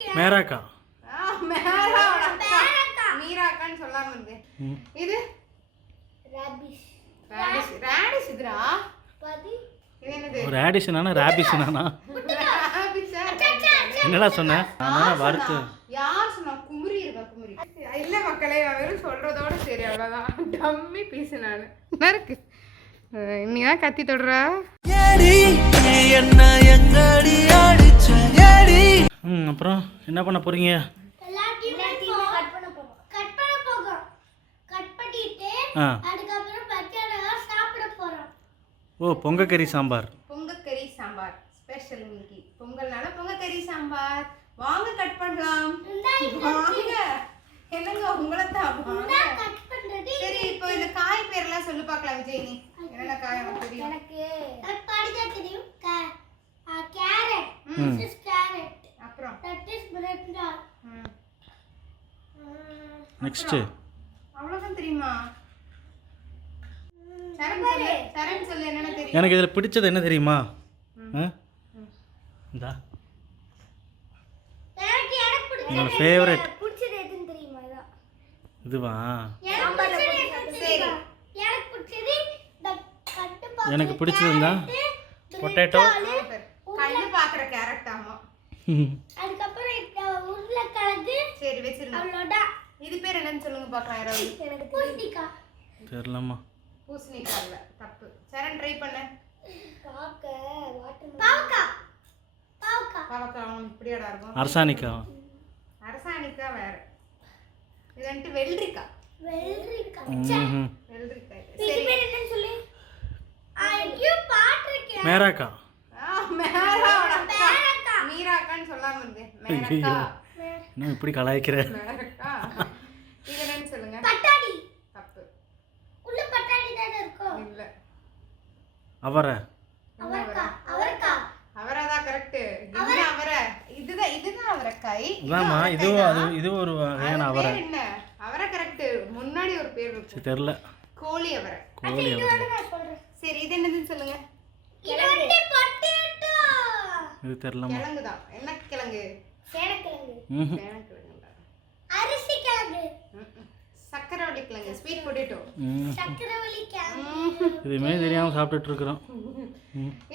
மேராக்கா மீராக்கான்னு சொல்லாம இருந்து. இது ராடிஷ் இதுடா. பாதி இது என்னது? ஒரு ராடிஷ்னா ராபிஷ்னா என்னடா சொன்ன? நான் வறுத்து யார் சொன்னா? குமுறி இருக்கா குமுறி. இல்ல மக்களே, வெறும் சொல்றதோட சரி, அவ்வளவுதான். டம்மி பீஸ் நானு இருக்கு. நீ தான் கத்தி தொடுறா. அப்புறம் என்ன பண்ண போறீங்க? ஓ, பொங்கக்கறி சாம்பார். பொங்கக்கறி சாம்பார் ஸ்பெஷல் இன்னைக்கு. பொங்கல்னால பொங்கக்கறி சாம்பார். வாங்க கட் பண்ணலாம். வாங்க. என்னங்க உங்களை தான் சரி, இப்போ இந்த காய் பேர்லாம் சொல்லி பார்க்கலாம் விஜய். நீ என்னென்ன காய் உனக்கு தெரியும்? எனக்கு படிச்சா தெரியும். Carrot, this is carrot. அப்புறம் that is brinjal. நெக்ஸ்ட் அவ்வளவுதான் தெரியுமா? சரண் சொல்லு என்னென்ன தெரியும்? எனக்கு இதில் பிடிச்சது என்ன தெரியுமா? இந்தா என்னோட ஃபேவரட். பிடிச்சது எதுன்னு தெரியுமா? இதுவா? எனக்கு பிடிச்சது இருந்தா பொட்டேட்டோ. கண்ணு பாக்குற கேரட். ஆமா. அதுக்கப்புறம் உருளைக்கிழங்கு. சரி வெச்சிருங்க. அவ்வளவுதான். இது பேர் என்னன்னு சொல்லுங்க பார்க்கலாம் யாராவது. எனக்கு பூசணிக்காய். தெரியலம்மா. பூசணிக்காய் இல்ல, தப்பு. சரண் ட்ரை பண்ணு. பாவக்காய். அவனுக்கு இப்படியாடா இருக்கும். அரசாணிக்காய். அரசாணிக்காய் வேற. இது வந்து வெள்ளரிக்காய். வெள்ளரிக்காய். சரி பேர் என்னன்னு சொல்லு. ஐயோ பாத்துக்கே. மேராக்கா. மீராக்கான்னு சொல்லாம இருந்து. மேராக்கா. என்ன இப்படி கலாய்க்கிற? மேராக்கா. இது என்னன்னு சொல்லுங்க. பட்டாணி. தப்பு. உள்ள பட்டாணி தான இருக்கும். இல்ல. அவரை. அவரைக்காய். அவரைதான் கரெக்ட். இது அவரை. இதுதான் அவரைக்காய். அதாம்மா, இது ஒரு வகையான அவரை. என்ன? அவரை கரெக்ட். முன்னாடி ஒரு பேர் இருக்கு. தெரியல. கோழி அவரை. கோழி அவரை. சரி, இது என்னதுன்னு சொல்லுங்க. இது வந்து பொட்டேட்டோ. இது தெரியலம்மா. கிழங்கு தான். என்ன கிழங்கு? சேனக்கிழங்கு. சேனக்கிழங்கு. அரிசி கிழங்கு. சக்கரவள்ளி கிழங்கு. Sweet potato. சக்கரவள்ளி கிழங்கு. இதுமே தெரியாம சாப்பிட்டுட்டு இருக்கிறோம்.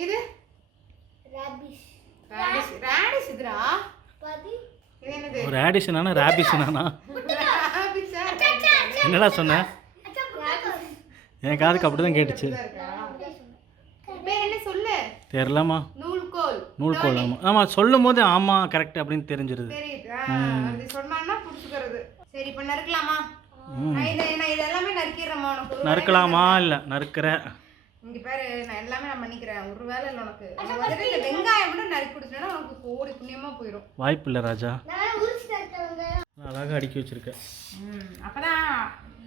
இது ராடிஷ் இதுடா. பாதி இது என்னது? ஒரு ராடிஷ்னா ராபிஷ்னா என்னடா சொன்ன? என் காதுக்கு அப்படிதான் கேட்டுச்சு. பேர் என்ன சொல்லு? தெரியலம்மா. நூல்கோல். ஆமா, சொல்லும் போது ஆமா கரெக்ட் அப்படின்னு தெரிஞ்சிருது. தெரியுது. அது சொன்னான்னா புடிச்சுக்கிறது. சரி, இப்ப நறுக்கலாமா? இது எல்லாமே நறுக்கிடுறேம்மா உனக்கு. நறுக்கலாமா? இல்ல நறுக்கிற. இங்க பாரு, நான் எல்லாமே நான் பண்ணிக்கிறேன். ஒரு வேலை இல்லை உனக்கு. முதல்ல இந்த வெங்காயம் கூட நறுக்கி கொடுத்தா உனக்கு கோடி புண்ணியமா போயிடும். வாய்ப்பு இல்லை ராஜா. நான் உரிச்சு தரங்க. அழகா அடுக்கி வச்சிருக்க. அப்பதான்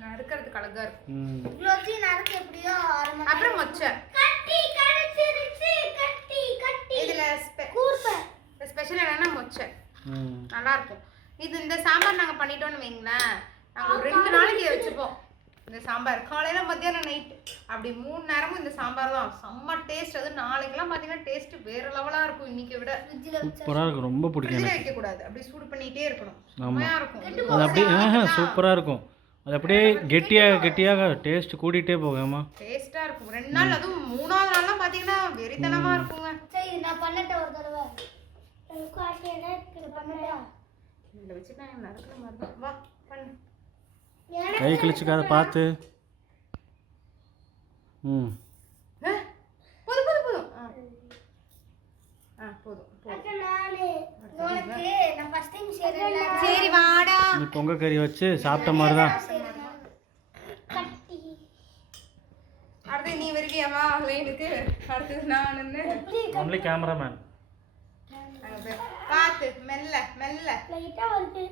நறுக்கிறதுக்கு அழகா இருக்கும். இவ்வளவு நறுக்க எப்படியோ அப்புறம் மொச்சை. கட்டி கடிச்சிருச்சு. கட்டி இதுல ஸ்பெஷல் என்னன்னா மொச்சை. நல்லா இருக்கும். இந்த சாம்பார் நாங்க பண்ணிட்டோம்னு வைங்களேன், நாங்க ஒரு 2 நாளைக்கு இதை வச்சுப்போம். இந்த சாம்பார் காலையில மத்தியானம் நைட் அப்படி 3 நேரமும் இந்த சாம்பார் தான். செம்ம டேஸ்ட். அது நாளைக்கெல்லாம் பாத்தீங்கன்னா டேஸ்ட் வேற லெவலா இருக்கும். இன்னைக்கு விட சூப்பரா இருக்கும். ரொம்ப பிடிக்கும் எனக்கு. வைக்க கூடாது, அப்படி சூடு பண்ணிட்டே இருக்கணும். செம்மையா இருக்கும். அது அப்படியே சூப்பரா இருக்கும். அது அப்படியே கெட்டியாக டேஸ்ட் கூடிட்டே போகுமா. டேஸ்டா இருக்கும். 2 நாள், அதுவும் 3ஆவது நாள்லாம் பாத்தீங்கன்னா வெறித்தனமா இருக்குங்க. சரி, நான் பண்ணட்ட ஒரு தடவை. எனக்கு ஆசையா இருக்கு பண்ணடா. இந்த வச்சிட்டா நான் நடக்கிற மாதிரி தான். வா பண்ணு. கை கிழிச்சுக்காத பார்த்து. போதும். நான் ஃபர்ஸ்ட் டைம் செய்றேன். சரி வாடா. நீ பொங்கக்கறி வச்சு சாப்பிட்ட மாதிரி தான். அடுத்து நீ வருவியாமா லைனுக்கு? அடுத்து நான் ஒன்லி கேமராமேன். பாத்து மெல்ல லைட்டா வருது.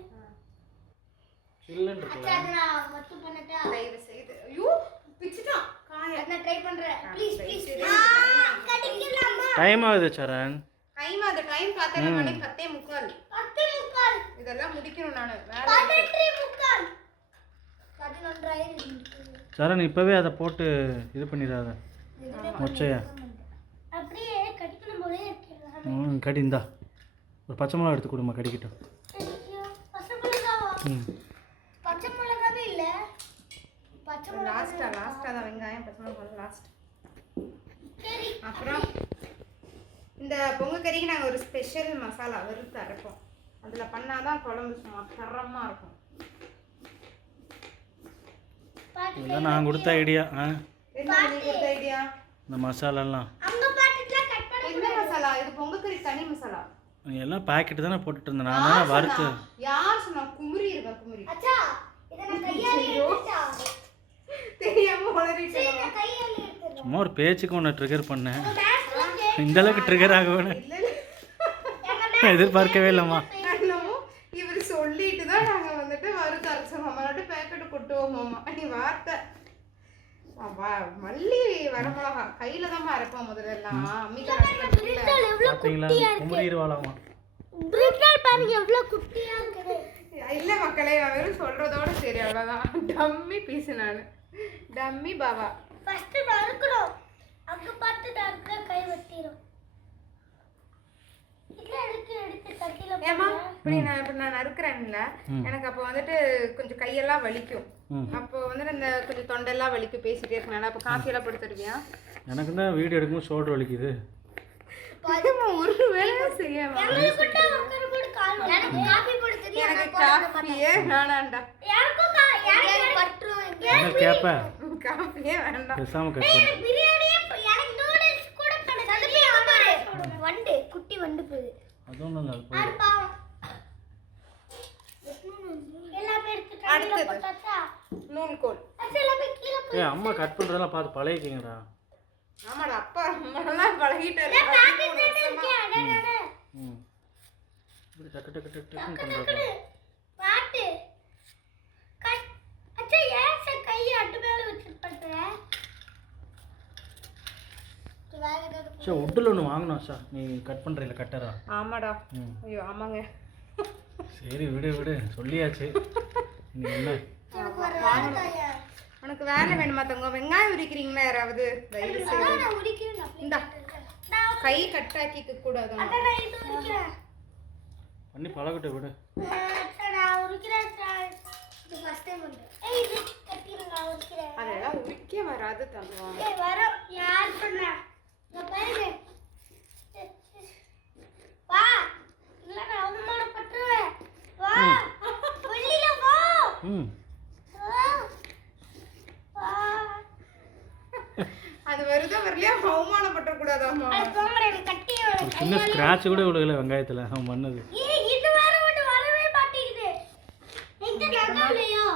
சில்லுன்னு இருக்கு. நான் மட்டும் பண்ணட்டா? தயவு செய்து. ஐயோ பிச்சிட்டான் காய. நான் ட்ரை பண்றேன். ப்ளீஸ் கடிக்கலாமா? டைம் ஆகுது சரண். டைம் பார்த்தா மணி 10:45. இதெல்லாம் முடிக்கணும் நான். வேற 11:45. 11 சரண் இப்பவே அதை போட்டு இது பண்ணிடாத. மொச்சையா அப்படியே கடிக்கணும் போலே இருக்கு. கடிந்தா ஒரு பச்சை மிளகா எடுத்து கொடுமா, கடிக்கிட்டோம். ம் பச்சை மிளகாவே இல்ல. பச்சை மிளகா லாஸ்டா தான் வெங்காயம் பச்சை மிளகாய் லாஸ்ட். சரி. அப்புறம் இந்த பொங்க கறிக்கு நாங்கள் ஒரு ஸ்பெஷல் மசாலா வறுத்து அரைப்போம். அதில் பண்ணாதான் குழம்பு சும்மா தரமாக இருக்கும். இதெல்லாம் நான் கொடுத்த ஐடியா. என்ன நீ கொடுத்த ஐடியா? இந்த மசாலாலாம் அங்க பாட்டுல கட் பண்ண என்ன மசாலா? இது பொங்க கறி தனி மசாலா. எல்லாம் பாக்கெட் தானே போட்டுட்டு இருந்தேன் நான் தானே வறுத்து. யார் சொன்னா? குமுறி இருக்கா குமுரி. அச்சா இத நான் கையால எடுத்துட்டா. தெரியாம உளறிட்டேன். நான் கையால எடுத்துறேன். சும்மா ஒரு பேச்சுக்கு ஒன்று ட்ரிகர் பண்ணேன். பேஸ்ல இந்த அளவுக்கு ட்ரிகர் ஆகுவேன்னு இல்ல எதிர்பார்க்கவே இல்லைம்மா. என்னமோ இவர் சொல்லிட்டு தான் நாங்கள் வந்துட்டு வறுத்து அரைச்சோம். நம்மளாட்டு பேக்கெட்டு கொட்டுவோமாம்மா. நீ வார்த்தை மல்லி வரமிளகா கையில தான் அரைப்போம் முதல்ல எல்லாம். பிரிண்டல் எவ்வளவு பார்த்தீங்களா குமரிடுவாளாமா. பிரிண்டல் பாருங்க எவ்வளவு குட்டியா இருக்குது. இல்ல மக்களே, நான் வெறும் சொல்றதோட சரி அவ்வளவுதான். டம்மி பீஸ் நானு, டம்மி பாபா. ஃபர்ஸ்ட் நறுக்கணும். அங்க பார்த்து நறுக்க கை வெட்டிரும். இல்ல எடுத்து கட்டில ஏமா இப்படி நான் நறுக்கிறேன்ல, எனக்கு அப்போ வந்துட்டு கொஞ்சம் கையெல்லாம் வலிக்கும். அப்போ வந்துட்டு இந்த கொஞ்சம் தொண்டெல்லாம் வலிக்கும் பேசிட்டே இருக்கனால. அப்போ காஃபி எல்லாம் போட்டு தருவியா? எனக்கு தான் வீடியோ எடுக்கும்போது ஷோல்டர் வலிக்குது. ஒரு வேலையும் செய்யாம எனக்கு காபி போட தெரியும். எனக்கு காஃபியே வேணாண்டா. எனக்கு பட்டுரும். என்ன கேப்ப காஃபியே வேண்டாம். பேசாம கட் பண்ணு. பிரியாணியே எனக்கு நூடுல்ஸ் கூட பண்ண தெரியும். வண்டு குட்டி வண்டு போகுது. அதுவும் நல்லா அது இருக்கு. பாவம். எல்லாமே எடுத்து தண்ணில போட்டாச்சா? நூல்கோல். அது எல்லாமே கீழ ஏய் அம்மா கட் பண்றதெல்லாம் பார்த்து பழகிக்கங்கடா. ஆமாடா, அப்பா நம்மளாம் பழகிட்டாரு. பாக்கெட் இருக்கே. அடடட. ம் இப்படி டக்கு டக்கு டக்கு டக்குன்னு பண்றப்ப பாட்டு கட். அச்சா ஏன் கையை அட்டு மேல வச்சு பண்ற? சார் உட்டில் ஒன்று வாங்கணும் சார். நீ கட் பண்ணுறீல கட்டரா? ஆமாடா. ம் ஐயோ ஆமாங்க. சரி விடு சொல்லியாச்சு. நீ என்ன உனக்கு வேலை வேணுமா தங்கம்? வெங்காயம் உரிக்கிறீங்களா யாராவது? தயவு செய்து நான் உரிக்கிறேன். இந்தா. கை கட்டாக்கிக்க கூடாது. அதான் நான் இது உரிக்கிறேன். பண்ணி பழகட்ட விடு. நான் உரிக்கிறேன். இது ஃபர்ஸ்ட் டைம் வந்து. ஏய் இது கட்டிரு நான் உரிக்கிறேன். அதெல்லாம் உரிக்க வராது தங்கம். ஏய் வரோம். யார் பண்ணா? நான் பாருங்க. வா. இல்ல நான் அவமானப்பட்டுருவேன். வா. வெளியில வா. ம் வா. வா. அது வருதா வரலையா அவமானப்பட்ட கூடாதாமா? அது போங்கடா எனக்கு கட்டி ஒரு சின்ன ஸ்க்ராட்ச் கூட விழுகல வெங்காயத்தில் அவன் பண்ணது. ஏய் இது வேற ஒண்ணு வரவே மாட்டேங்குது. இந்த நகலையோ.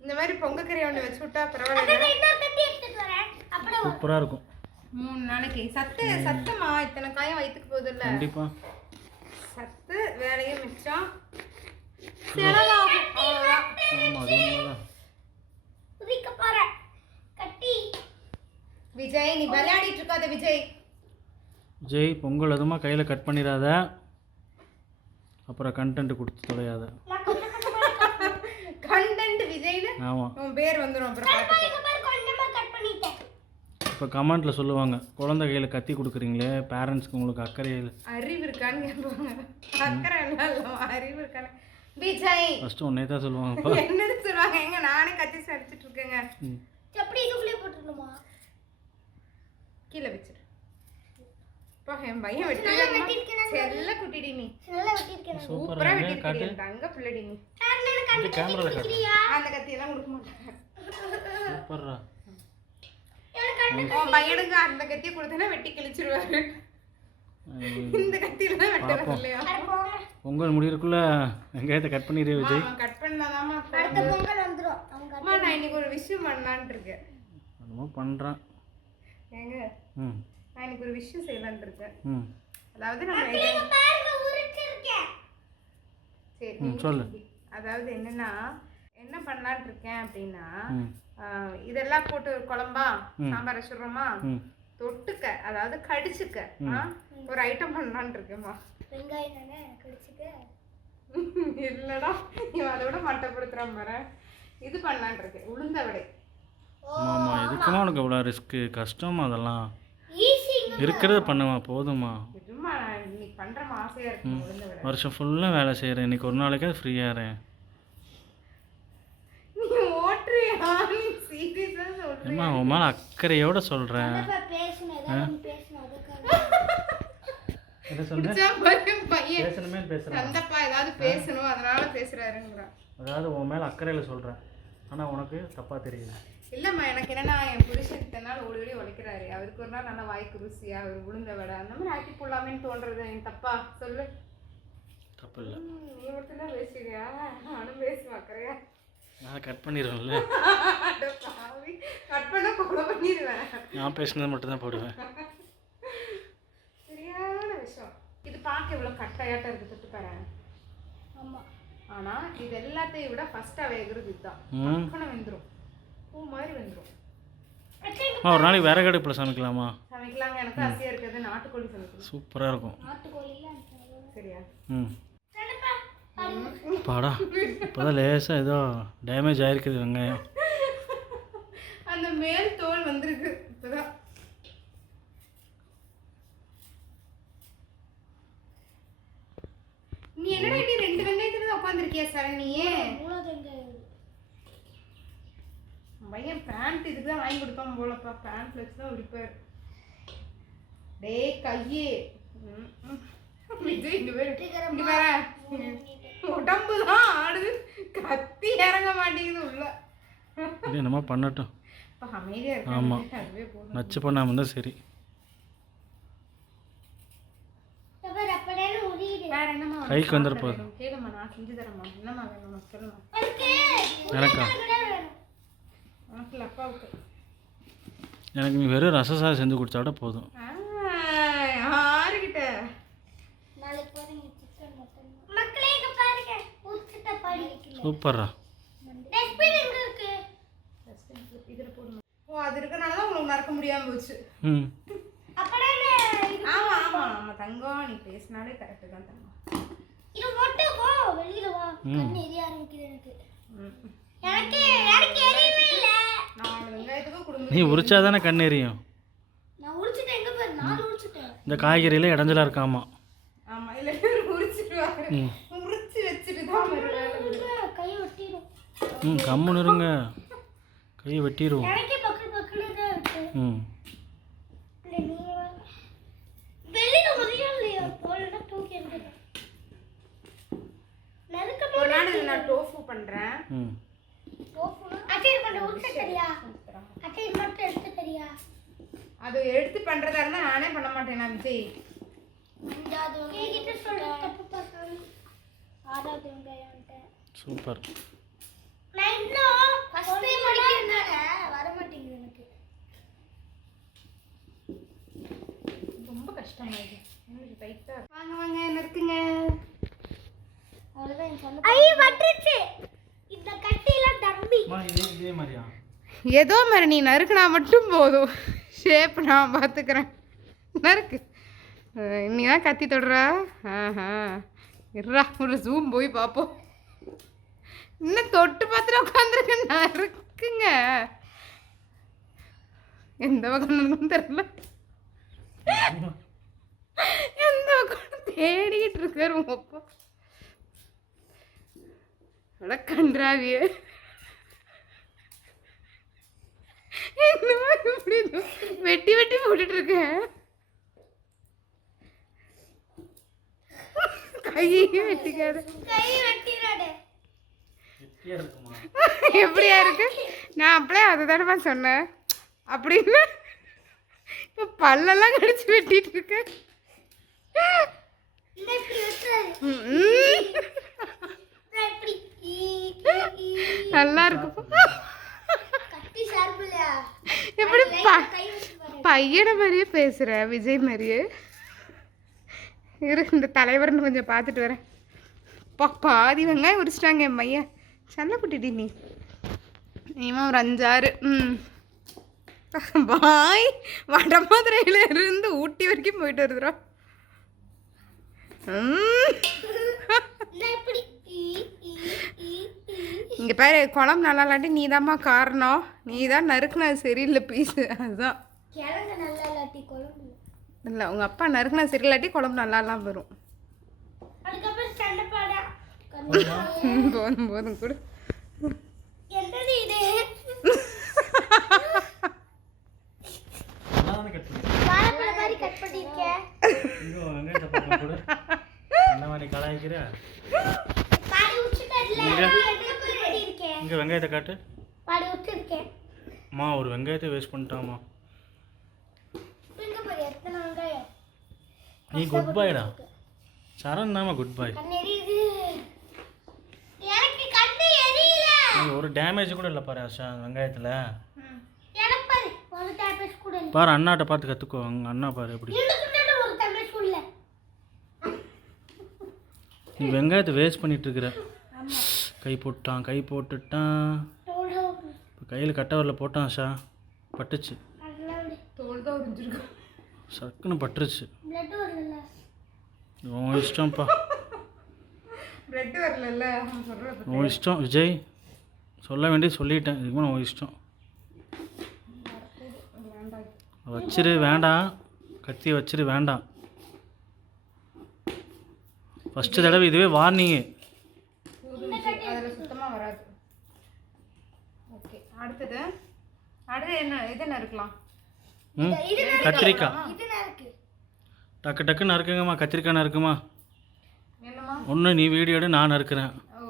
இந்த மாதிரி பொங்க கறி ஒன்று வச்சு விட்டா பரவாயில்ல. அதான் இன்னொரு கட்டி எடுத்துட்டு வரேன். அப்படியே சூப்பராக இருக்கும். 3 நாளைக்கு சத்துமா இத்தனை காயம் வயிற்றுக்கு போகுது இல்ல? கண்டிப்பா சத்து வேலையும் மிச்சம், செலவாகும். அவ்வளோதான். ஆமாம் அது உண்மைதான். உரிக்க போறேன். கட்டி. விஜய் நீ விளையாடிட்டு இருக்காத விஜய். ஜெய் பொங்கல் அதுமா கையில் கட் பண்ணிடாத, அப்புறம் கண்டென்ட் கொடுத்து தொலையாத. நான் கொஞ்சம் கொஞ்சமா கண்டென்ட் விஜய்னு ஆமாம் உன் பேர் வந்துடும். அப்புறம் பார்த்துக்கோ. இங்க பாரு கொஞ்சமா கட் பண்ணிட்டேன். இப்போ கமெண்ட்டில் சொல்லுவாங்க குழந்தை கையில் கத்தி கொடுக்குறீங்களே பேரண்ட்ஸ்க்கு உங்களுக்கு அக்கறை இல்லை. அறிவு இருக்கான்னு கேட்பாங்க. அக்கறை எல்லாம் இல்லை, அறிவு இருக்கான்னு. விஜய் ஃபஸ்ட்டு உன்னே தான் சொல்லுவாங்கப்பா. என்னது சொல்லுவாங்க? எங்க நானே கத்தி அடிச்சிட்டு இருக்கேங்க. ம் எப்படி இதுக்குள்ளே போட்டுடணுமா? கீழே வச்சிரு. அப்பா என் பையன் நல்லா வெட்டிருக்கேன். செல்ல குட்டிடி நீ. நல்லா வெட்டிருக்கேன். சூப்பரா சூப்பராக வெட்டிருக்கீங்க. காட்டு. தங்க பிள்ளடி நீ. எனக்கு அந்த கேமராவில் காட்டு. அந்த கத்தி எல்லாம் கொடுக்க மாட்டாங்க. சூப்பர்ரா. எனக்கு உன் பையனுக்கு அந்த கத்தியை கொடுத்தேன்னா வெட்டி கிழிச்சிருவாரு. இந்த கத்தியில தான் வெட்டுறது இல்லையா? போங்க. பொங்கல் முடியறதுக்குள்ள வெங்காயத்தை கட் பண்ணிடு விஜய். கட் பண்ணாதாமா. அடுத்த பொங்கல் வந்துரும். அவங்க அம்மா நான் இன்னைக்கு ஒரு விஷயம் பண்ணலான்ட்டு இருக்கேன். என்னமோ பண்ணுறான். ஏங்க ம் நான் இன்னைக்கு ஒரு விஷயம் செய்யலான்ட்டு இருக்கேன். ம் அதாவது நம்ம இங்க பாருங்க உரிச்சிருக்கேன். சரி சொல்லு. அதாவது என்னன்னா என்ன பண்ணலான்ட்டு இருக்கேன் அப்படின்னா, ம் இதெல்லாம் போட்டு ஒரு குழம்பா சாம்பார் வச்சுடுறோமா, ம் தொட்டுக்க அதாவது கடிச்சுக்க ஒரு ஐட்டம் பண்ணலான்ட்டு இருக்கேம்மா. வெங்காயம் தானே கடிச்சுக்க. இல்லடா இவன் அதை விட மட்டப்படுத்துறான் பாரு. இது பண்ணலான்ட்டு இருக்கேன், உளுந்த வடை. ஆமாம்மா எதுக்குமா உனக்கு இவ்வளோ ரிஸ்க்கு கஷ்டமா? அதெல்லாம் ஈஸிங்க. இருக்கிறத பண்ணுமா போதுமா? இதுமா இன்னைக்கு பண்ணுறமா ஆசையாக இருக்கும் உளுந்த வடை. வருஷம் ஃபுல்லாக வேலை செய்கிறேன், இன்னைக்கு ஒரு நாளைக்காவது ஃப்ரீயாகிறேன். நீ ஓட்டுறியா? நீ சீரியஸாக சொல்கிறேன். ஏம்மா உன் மேலே அக்கறையோடு சொல்கிறேன். என்ன சொன்னேன்? பையன் பேசணுமே பேசுகிறேன். சந்தப்பா ஏதாவது பேசணும் அதனால பேசுகிறாருங்கிறான். அதாவது உன் மேலே அக்கறையில் சொல்கிறேன், ஆனால் உனக்கு தப்பாக தெரியுது. இல்லைம்மா, எனக்கு என்னன்னா என் புருஷன் இத்தனை நாள் ஓடி ஓடி உழைக்கிறாரு, அவருக்கு ஒரு நாள் நல்லா வாய்க்கு ருசியா அவர் உளுந்த வடை அந்த மாதிரி ஆக்கி போடலாமேன்னு தோன்றது. எனக்கு தப்பா சொல்லு? தப்பு இல்லை. நீ மட்டும் தான் பேசுறியா? நானும் பேச பார்க்குறியா? நான் கட் பண்ணிடுவேன்ல. கட் பண்ண கொலை பண்ணிடுவேன். நான் பேசினது மட்டும் தான் போடுவேன். சரியான விஷயம். இது பார்க்க இவ்வளோ கட்டையாட்டம் இருக்கு, தொட்டு பாரு. ஆமாம், ஆனால் இது எல்லாத்தையும் விட ஃபர்ஸ்ட்டாக வேகிறது இதுதான். டக்குன்னு வெந்துடும், பூ மாதிரி வெந்துடும். ஒரு நாளைக்கு விறகு அடுப்பில் சமைக்கலாமா? சமைக்கலாங்க, எனக்கு ஆசையாக இருக்கிறது நாட்டுக்கோழி சமைக்கணும். சூப்பராக இருக்கும். நாட்டுக்கோழிலாம் சரியா? பாடா இப்போதான் லேசாக ஏதோ டேமேஜ் ஆகிருக்குது வெங்காயம். அந்த மேல் தோல் வந்திருக்கு இப்போதான். நீ என்னடா நீ 2 வெங்காயத்துல தான் உட்காந்துருக்கியா சரணியே? பையன் பேண்ட் இதுக்கு தான் வாங்கி கொடுப்பான் போலப்பா, பேண்ட் வச்சு தான் உரிப்பார். டேய் கையே விஜய், இங்க வேற உடம்பு தான் ஆடுது, கத்தி இறங்க மாட்டேங்குது உள்ள. இது என்னமா பண்ணட்டும். அமைதியா இருக்கு. ஆமாம், நச்சு பண்ணாமல் இருந்தால் சரி. வேற என்னம்மா கைக்கு வந்துட போகுது. கேளுமா, நான் செஞ்சு தரேம்மா. என்னம்மா வேணும்மா சொல்லுமா? எனக்கா? உனக்கு இல்லை, அப்பாவுக்கு. எனக்கு நீ வெறும் ரச சாதம் செஞ்சு கொடுத்தாட போதும். யாருக்கிட்ட? சூப்பர்ரா. ஓ, அது இருக்கனால தான் உங்களுக்கு மறக்க முடியாம போச்சு. ம், ஆமா ஆமா ஆமா தங்கம், நீ பேசினாலே கரெக்டு தான் தங்கம். இது மட்டும் போ, வெளியில வா. கண்ணு எரிய ஆரம்பிக்குது எனக்கு. எனக்கு எரியவே இல்ல. 4 வெங்காயத்துக்கும் குடும்பம். நீ உரிச்சாதானே கண் எரியும். நான் உரிச்சிட்டேன், எங்க பாரு, 4 உரிச்சிட்டேன். இந்த காய்கறியில் இடைஞ்சலாக இருக்காமா. ஆமா, இல்ல உரிச்சிடுவாரு. உரிச்சு வச்சுட்டு தான் கை ஒட்டிரும். கம்முன்னு இருங்க, கையை வெட்டிடுவோம். எனக்கே பக்கல் பக்கல் தான் இருக்கு. ம், வெளியில உரியலையா? போலனா தூக்கி எறிஞ்சிடும். நறுக்க ஒரு நாள் நான் டோஃபு பண்றேன். ம், போஃபு அத்தை கொஞ்சம் உரிக்க தெரியா? அத்தை மட்டும் எடுத்து தெரியா? அது எடுத்து பண்றதா இருந்தா நானே பண்ண மாட்டேன். நான் விஜய் கிட்ட சொல்ல தப்பு பண்ணாரு. 6வது வெங்காயம்ட்ட சூப்பர். நான் இன்னும் ஃபர்ஸ்ட் டைம் அடிக்கிறனால வர மாட்டேங்குது எனக்கு. ரொம்ப கஷ்டமா இருக்கு, எனக்கு டைட்டா. வாங்க வாங்க, என்ன இருக்குங்க? அவ்வளவுதான் என் சொந்த. ஐ வட்டுச்சு. இந்த கட்டில தம்பி. இதே மாதிரியா? ஏதோ மாதிரி நீ நறுக்குனா மட்டும் போதும், ஷேப் நான் பார்த்துக்கிறேன். நறுக்கு. நீ தான் கத்தி தொடுறா. ஆஹா, இருறா ஒரு ஜூம் போய் பார்ப்போம். இன்னும் தொட்டு பார்த்துட்டு உட்காந்துருக்கு. நறுக்குங்க. எந்த பக்கம் தெரியல, எந்த பக்கம் தேடிக்கிட்டு இருக்காரு உங்க அப்பா. கன்றாவிய என்னமா இப்படி வெட்டி வெட்டி போட்டுட்டு இருக்கேன். கையே வெட்டிக்காது. கை வெட்டிராடே. எப்படியா இருக்கு? நான் அப்படியே அதை தானே சொன்னேன். அப்படின்னு இப்போ பல்லெல்லாம் கடிச்சு வெட்டிட்டு இருக்கேன். நல்லா இருக்கும். எப்படி பையனை மாதிரியே பேசுற, விஜய் மாதிரியே இரு. இந்த தலைவர்னு கொஞ்சம் பார்த்துட்டு வரேன். பாதி வெங்காயம் உரிச்சிட்டாங்க என் பையன். சல்ல குட்டிடி நீ. இனிமே ஒரு 5-6. பாய் வடமதுரையில இருந்து ஊட்டி வரைக்கும் போயிட்டு வருதுரா. இங்கே பாரு, குழம்பு நல்லா இல்லாட்டி நீ தான்மா காரணம். நீ தான் நறுக்குனது சரியில்லை பீஸு. அதுதான் கிழங்கு நல்லா இல்லாட்டி குழம்பு. இல்லை உங்கள் அப்பா நறுக்குனா சரியில்லாட்டி குழம்பு நல்லாலாம் வரும். அதுக்கப்புறம் சண்டை பாடா போதும் போதும் கூட. என்னது இது வாழைப்பழம் மாதிரி கட் பண்ணிருக்கேன். என்ன மாதிரி கலாய்க்கிற? பாடி உச்சிட்டல இருக்கேன். இங்கே வெங்காயத்தை காட்டு. பாடி உச்சிருக்கேன். அம்மா ஒரு வெங்காயத்தை வேஸ்ட் பண்ணிட்டாமா. இங்க பாரு எத்தனை வெங்காயம். நீ குட் பாய்டா. சரண் தாமா குட் பாய். கண்ணு எரியுது. எனக்கு கண்ணு எரியல. நீ ஒரு டேமேஜ் கூட இல்லை பாரு ஆஷா வெங்காயத்தில். எனக்கு பாரு ஒரு டேமேஜ் கூட இல்ல. பாரு அண்ணாட்ட பார்த்து கற்றுக்கோ. அங்கே அண்ணா பாரு எப்படி. இதுக்கு ஒரு டேமேஜ் இல்ல. நீ வெங்காயத்தை வேஸ்ட் பண்ணிட்டு இருக்கிற. கை போட்டான் கை போட்டுட்டான். இப்போ கையில் கட்டவரில் போட்டான் ஆஷா. பட்டுச்சு. தோல் தான் உறிஞ்சிருக்கும். சக்குன்னு பட்டுருச்சு. பிளட் வரல. உன் இஷ்டம்ப்பா. பிளட் வரல அவன் சொல்கிறது. உன் இஷ்டம் விஜய். சொல்ல வேண்டியது சொல்லிட்டேன். இதுக்கு உன் இஷ்டம். வச்சிரு வேண்டாம். கத்தியை வச்சிரு வேண்டாம். ஃபஸ்ட்டு தடவை இதுவே வார்னிங்கு. அதில் சுத்தமாக வராது. ஓகே அடுத்தது என்ன இது என்ன இருக்கலாம்? ம் கத்திரிக்காய். இது நறுக்கு. டக்கு டக்குன்னு நறுக்குங்கம்மா. கத்திரிக்காய் நறுக்குமா. என்னம்மா? ஒன்று நீ வீடியோ எடு நான் நறுக்கிறேன். ஓ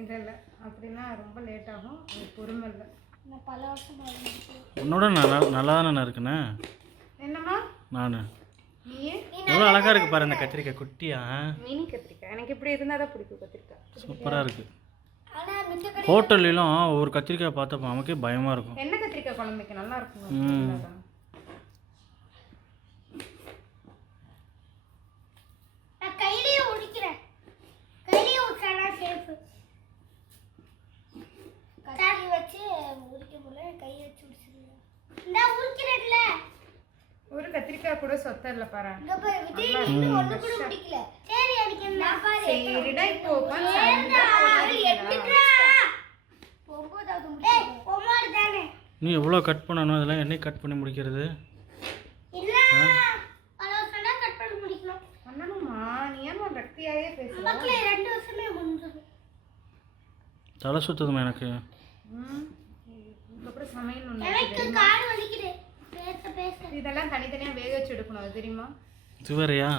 இது இல்லை அப்படின்னா ரொம்ப லேட் ஆகும். அது பொறுமை இல்லை. நான் பல வருஷம் ஆயிடுச்சு. உன்னோட நல்லா தானே நறுக்குனேன். என்னம்மா நான் நீயே? எவ்வளோ அழகாக இருக்குது பாரு அந்த கத்திரிக்காய் குட்டியா. மினி கத்திரிக்காய் எனக்கு இப்படி இருந்தால் தான் பிடிக்கும். கத்திரிக்காய் சூப்பராக இருக்குது. ஆனா மித்த கடை ஹோட்டல்லாம் ஒரு கத்திரிக்காய் பார்த்தப்ப நமக்கே பயமாக இருக்கும். என்ன கத்திரிக்காய் குழம்புக்கு நல்லா இருக்கும். நான் கையிலேயே உரிக்கிறேன். கையிலேயே உரிச்சா சேஃப். கத்தி வச்சு உரிக்க முடியல. கை வச்சு உரிச்சிருக்கேன். இந்த உரிக்கிறேன்ல. ஒரு கத்திரிக்காய் கூட சொத்த இல்லை பாரு. இங்க பாரு விஜய் இன்னும் ஒண்ணு கூட முடிக்கல. சரி எனக்கு நான் பாரு. சரிடா இப்போ உட்காந்து எட்டுடா. போம்போதாவது முடிச்சு. போமாடு தானே. நீ எவ்வளோ கட் பண்ணணும். அதெல்லாம் என்னைக்கு கட் பண்ணி முடிக்கிறது? இல்ல பல வருஷம்னா கட் பண்ணி முடிக்கணும். பண்ணணுமா? நீ ஏன் ரக்தியாவே பேசுற? மக்களே 2 வருஷமே முடிஞ்சிடும். தலை சுத்ததுமா எனக்கு. அதுக்கப்புறம் சமையல் ஒன்று. எனக்கு கால் வலிக்குது. பேச இதெல்லாம் தனித்தனியாக வேக வச்சு எடுக்கணும். அது தெரியுமா? இது வேறையா?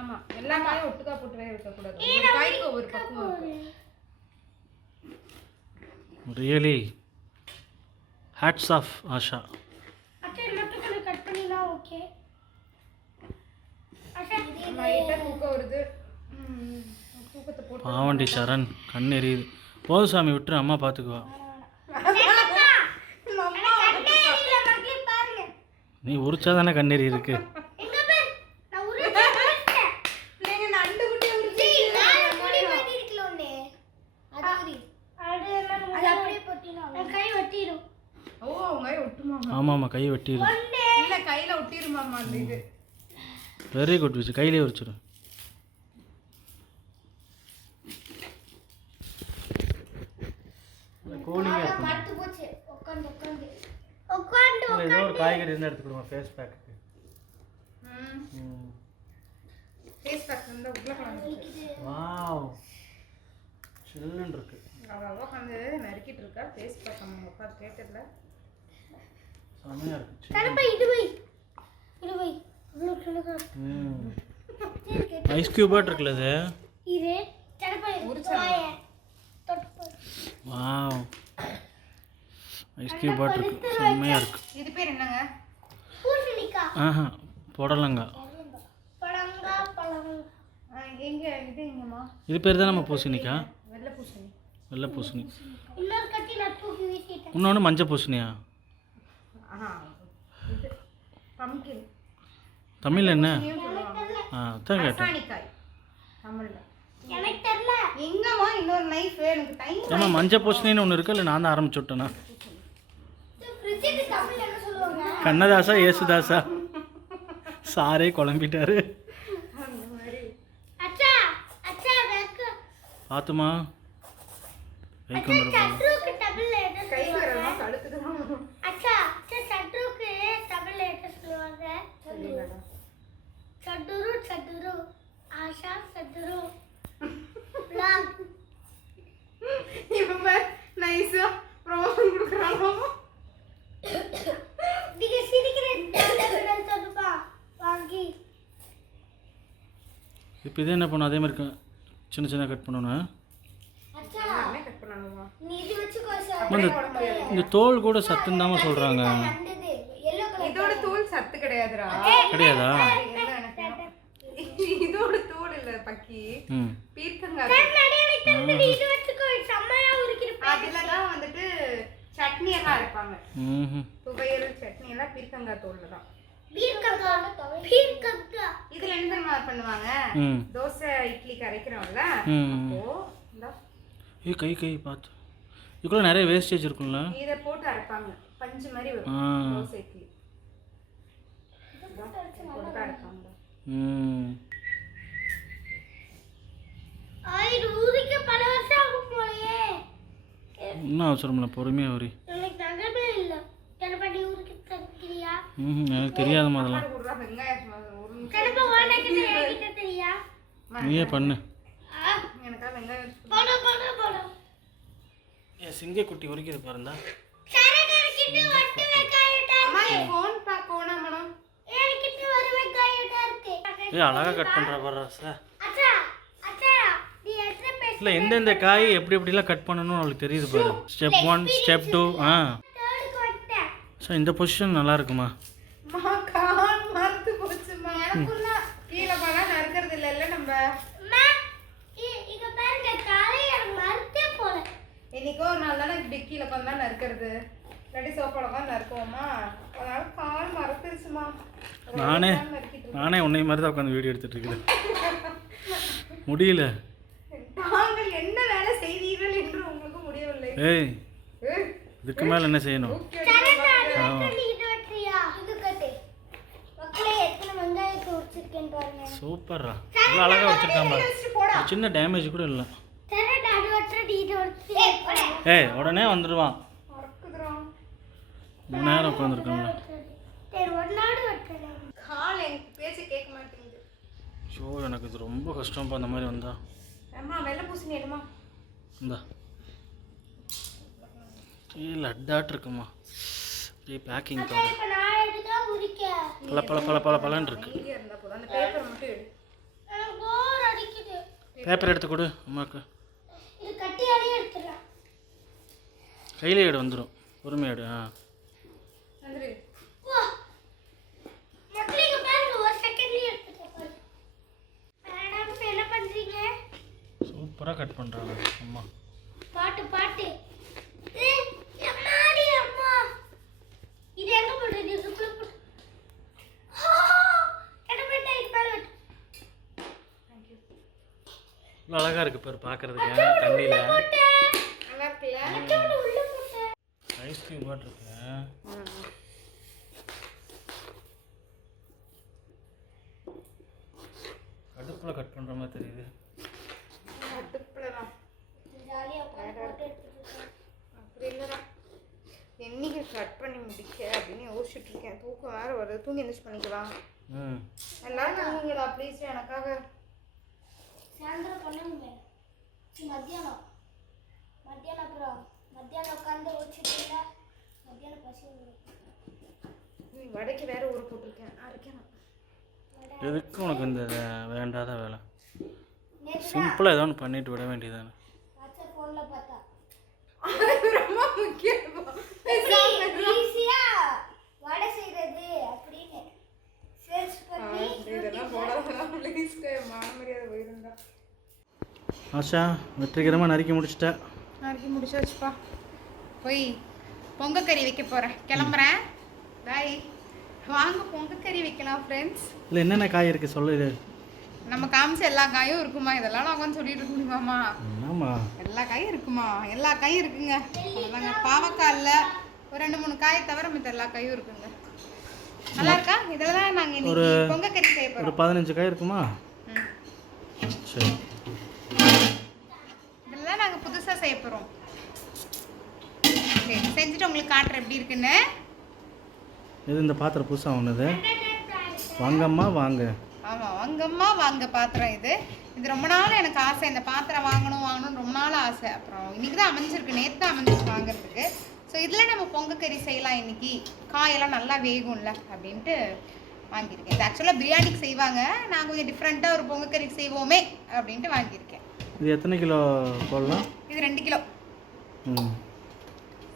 ஆமாம் எல்லா காயும் ஒட்டுக்கா போட்டு வேக வைக்கக்கூடாது. ஒரு காய்க்கு ஒவ்வொரு பக்கம் இருக்கும். Really hats off Asha. அச்சா மட்டும் கொஞ்சம் கட் பண்ணினா ஓகே. அச்சா லைட்டாக தூக்கம் வருது. தூக்கத்தை போட்டு பாவண்டி சரண் கண் எரியுது. போதும் சாமி விட்டுரு. அம்மா பார்த்துக்குவா. நீ உரிச்சா தானே கண்ணெறி இருக்கு. எங்க பாரு நான் உரிச்சேன். நீங்க நண்டு குட்டி உரிச்சி நான் முடி வெட்டி இருக்கலோனே. அது உரி. அது அப்படியே போட்டினா நான் கை வெட்டிரும். ஓ உங்க கை ஒட்டுமாமா? ஆமாம்மா கை வெட்டிடு. இல்ல கையில ஒட்டிருமாமா அந்த இது. Very good Vijay. கையிலே உரிச்சிடும். கூலிங்காக இருக்கும். மறந்து போச்சு. உட்காந்து ஏதோ ஒரு காய்கறி இருந்தால் எடுத்து கொடுங்க ஃபேஸ் பேக்கு. ஃபேஸ் பேக் வந்து உருளைக்கிழங்கு. வாவ் சில்லுன்னு இருக்கு. அவ்வளோ உட்காந்து நறுக்கிட்டு இருக்கா. ஃபேஸ் பேக் நம்ம உட்காந்து கேட்டதில்ல. செமையாக இருக்கு. தரப்பா இது வை. இவ்வளோ சொல்லுங்க. ஐஸ் கியூபாட் இருக்குல்ல அது. இது தரப்பா உரிச்சாய. தொட்டு வாவ் ஐஸ் கியூபாட் இருக்கு. செம்மையாக இருக்கு. இது பேர் என்னங்க? பூசணிக்காய். ஆஹா புடலங்கா. பழங்கா. எங்க இது எங்கம்மா? இது பேர் தான் நம்ம பூசணிக்கா. வெள்ளை பூசணி. வெள்ளை பூசணி. இன்னொரு கட்டி நான் தூக்கி வீசிட்டேன். இன்னொன்று மஞ்சள் பூசணியா? இது பம்கின். தமிழ் என்ன? சொல்லுவாங்க. அதான் கேட்டேன். அசானிக்காய் தமிழ்ல. எனக்கு தெரியல. எங்கம்மா இன்னொரு நைஃப் எனக்கு டைம். ஏமா மஞ்சள் பூசணின்னு ஒன்று இருக்கு. இல்லை நான் தான் ஆரம்பிச்சு விட்டேனா? ஃப்ரிட்ஜுக்கு தமிழ் என்ன சொல்லுவாங்க? கண்ணதாசா ஏசுதாசா சாரே குழம்பிட்டாரு. அச்சா வெக்கு. பார்த்துமா கை கொண்டு சட்ருக்கு தமிழ்ல என்ன கை சொல்லுவாங்க? வரலாம் கழுத்துக்கு தான் வரும். அச்சா சட்ருக்கு தமிழ்ல என்ன சொல்லுவாங்க? சட்டுரு சட்டுரு ஆஷா சட்டுரு vlog இவன் பாரு நைஸா ப்ரோமோஷன் கொடுக்குறாங்க. நீங்க சிரிக்கிறேன் சொல்லுப்பா வாங்கி இப்போ இதே என்ன பண்ணணும், அதே மாதிரி சின்ன சின்ன கட் பண்ணணும். அச்சா எல்லாமே கட் பண்ணணுமா? நீ இது வச்சுக்கோ சார் அம்மா, இந்த தோல் கூட சத்துன்னு தாம்மா சொல்கிறாங்க. வந்தது எல்லோ கலர் இதோட தூள் சத்து கிடையாதுடா. கிடையாதா? எல்லாம் எனக்கு இதோட தூள் இல்ல பக்கி. ம் பீர்க்கங்காய் இது வச்சுக்கோ செம்மையா உரிக்கிற அதுல தான் வந்துட்டு சட்னி எல்லாம் அரைப்பாங்க. ம் துவையல் சட்னி எல்லாம் பீர்க்கங்காய் தூள்ல தான். பீர்க்கங்கா இதுல என்ன தெரியுமா பண்ணுவாங்க? ம் தோசை இட்லிக்கு அரைக்கிறோம்ல, ம் அப்போ இந்த கை பார்த்து இதுக்குள்ள நிறைய வேஸ்டேஜ் இருக்கும்ல. இதை போட்டு அரைப்பாங்க. பஞ்சு மாதிரி வரும் தோசை இட்லி. போட்டு அரைப்பாங்க. ம் இது ஊருக்கு பல வருஷம் ஆகும் போலயே. இன்னும் அவசரமில்ல, பொறுமையாக வரி. எனக்கு தங்கமே இல்ல கணபதி ஊருக்கு தங்கிறியா ம் எனக்கு தெரியாதுமா அதெல்லாம். ஒரு வெங்காயம் ஒரு நிமிஷம் கணபதி வாடகைக்கு தெரியா நீயே பண்ணு. எனக்கா வெங்காயம் போடு போடு போடு என் சிங்கக்குட்டி உரிக்குது பாருந்தா. சரகர்கிட்ட வட்டு வெங்காயட்டா அம்மா நீ ஃபோன் பார்க்கோனா மனம். எனக்கிட்ட ஒரு வெங்காயட்டா இருக்கு. அழகாக கட் பண்ணுற பாரு சார். அச்சா அச்சா நீ எത്ര பேச இல்லை எந்தெந்த காய் எப்படி எப்படிலாம் கட் பண்ணணும்னு அவளுக்கு தெரியுது பாரு. Step 1 step 2. தேர்ட் கொட்ட சார் இந்த பொசிஷன் நல்லா இருக்குமா? மா கால் மறந்து போச்சுமா. எனக்குன்னா கீழே போனா நறுக்கிறது இல்லைல்ல நம்ம. அம்மா இங்க பாருங்க காலை எனக்கு மறந்தே போல. இன்னைக்கோ ஒரு நாள் தானே இப்படி கீழே உட்காந்து நறுக்கிறது, இல்லாட்டி சோப்பால உட்காந்து நறுக்குவோமா, அதனால கால் மறந்துருச்சுமா. நானே உன்னை மாதிரி தான் உட்காந்து வீடியோ எடுத்துட்டு இருக்கிறேன். முடியல. தாங்கள் என்ன வேலை செய்தீர்கள் என்று உங்களுக்கு முடியவில்லை. ஏய் இதுக்கு மேலே என்ன செய்யணும்? இது வெற்றியா இது கட்டு மக்களே எத்தனை வெங்காயத்தை உரிச்சிருக்கேன் பாருங்க. சூப்பர்ரா, இவ்வளோ அழகாக வச்சுருக்கான் பாரு. ஒரு சின்ன டேமேஜ் கூட இல்லை. சரட் அது வெற்றி இது வெற்றி ஏய் உடனே வந்துடுவான். மறக்குதுறான். ரொம்ப நேரம் உட்காந்துருக்காங்க. சரி ஒரு நாடு வெட்டலாம். கால் எனக்கு பேச்சு கேட்க மாட்டேங்குது. ஷோ எனக்கு இது ரொம்ப கஷ்டம்ப்பா அந்த மாதிரி வந்தா. அம்மா வெள்ளை பூசணி எடுமா. இந்தா லட்டாட்டு இருக்குமா. பேக்கிங் பாரு. இப்ப நான் எடுத்தா உரிக்க பல பலன்னு இருக்கு. இங்கே இருந்தா போதும். அந்த பேப்பர் மட்டும் எடு. எனக்கு போர் அடிக்குது. பேப்பர் எடுத்து கொடு அம்மாவுக்கு. இது கட்டியாலே எடுத்துறேன். கையிலே எடு வந்துடும். பொறுமையாக எடு. வந்துரு. வா மக்களே இங்க பாருங்க ஒரு செகண்ட்லயே எடுத்துட்டேன் பாரு. மேடம் என்ன பண்றீங்க? சூப்பராக கட் பண்ணுறாங்க அம்மா. பாட்டு பாட்டு அம்மாடி அம்மா இது எங்க போடுறது? இதுக்குள்ள போட்டு என்ன பண்ண இப்ப இவ்வளோ அழகாக இருக்குது பாரு பார்க்குறதுக்கு. தண்ணியில் நல்லா இருக்குல்ல? உள்ள போட்டு ஐஸ்கிரீம் போட்டிருக்கு. அடுப்பில் கட் பண்ணுற மாதிரி தெரியுது. அடுப்புலதான். ஜாலியா உட்கார்ந்து போட்டு எடுத்துட்டு அப்படி இல்லைடா. என்னைக்கு கட் பண்ணி முடிக்க அப்படின்னு யோசிச்சுட்டு இருக்கேன். தூக்கம் வேற வருது. தூங்கி எந்திரிச்சு பண்ணிக்கலாம். ம் எல்லாரும் தூங்குங்களா ப்ளீஸ் எனக்காக. சாயந்தரம் பண்ணுங்க. மத்தியானம் அப்புறம் மத்தியானம் உட்காந்து வச்சுட்டீங்க. மத்தியானம் பசி வடைக்கு வேற ஊற போட்டிருக்கேன், அரைக்கணும். எதுக்கு உனக்கு இந்த வேண்டாத வேலை? சிம்பிளாக ஏதோ ஒன்று பண்ணிட்டு விட வேண்டியதானே. வாட்ஸ்அப் ஃபோனில் பார்த்தா ரொம்ப முக்கியம். ஈஸியா வடை செய்யறது அப்படின்னு சர்ச் பண்ணி இதெல்லாம் போடாதான் ப்ளீஸ். மாமரியாதை போயிருந்தா. ஆஷா வெற்றிகரமாக நறுக்கி முடிச்சிட்டேன். நறுக்கி முடிச்சாச்சுப்பா. போய் பொங்கக்கறி வைக்க போகிறேன். கிளம்புறேன். பாய். வாங்க பொங்கக்கறி வைக்கலாம் ஃப்ரெண்ட்ஸ். இல்லை என்னென்ன காய் இருக்குது சொல்லு. நம்ம காமிச்ச எல்லா காயும் இருக்குமா? இதெல்லாம் நான் உட்காந்து சொல்லிட்டு இருக்க முடியுமாம்மா? ஆமா எல்லா காயும் இருக்குமா? எல்லா காயும் இருக்குங்க. அவ்வளோதாங்க. பாவக்காய் இல்லை, ஒரு 2-3 காயை தவிர மற்ற எல்லா காயும் இருக்குங்க. நல்லா இருக்கா? இதில் தான் நாங்கள் இன்னைக்கு பொங்கக்கறி செய்ய போகிறோம். ஒரு 15 காய் இருக்குமா? சரி, இதில் தான் நாங்கள் புதுசாக செய்ய போகிறோம். சரி, செஞ்சுட்டு உங்களுக்கு காட்டுறேன் எப்படி இருக்குன்னு. இது இந்த பாத்திரம் புதுசாக ஒன்றுது. வாங்கம்மா வாங்க. ஆமாம் வாங்கம்மா வாங்க பாத்திரம் இது. இது ரொம்ப நாள் எனக்கு ஆசை, இந்த பாத்திரம் வாங்கணும்னு ரொம்ப நாள் ஆசை. அப்புறம் இன்னைக்கு தான் அமைஞ்சிருக்கு, நேற்று தான் அமைஞ்சிருக்கு வாங்குறதுக்கு. ஸோ இதில் நம்ம பொங்கக்கறி செய்யலாம் இன்னைக்கு, காயெல்லாம் நல்லா வேகும்ல அப்படின்ட்டு வாங்கியிருக்கேன். இது ஆக்சுவலாக பிரியாணிக்கு செய்வாங்க, நான் கொஞ்சம் டிஃப்ரெண்ட்டாக ஒரு பொங்கக்கறிக்கு செய்வோமே அப்படின்ட்டு வாங்கியிருக்கேன். இது எத்தனை கிலோ போடலாம்? இது 2 கிலோ.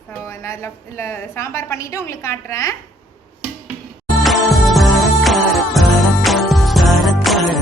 ஸோ நான் இதில் சாம்பார் பண்ணிவிட்டு உங்களுக்கு காட்டுறேன்.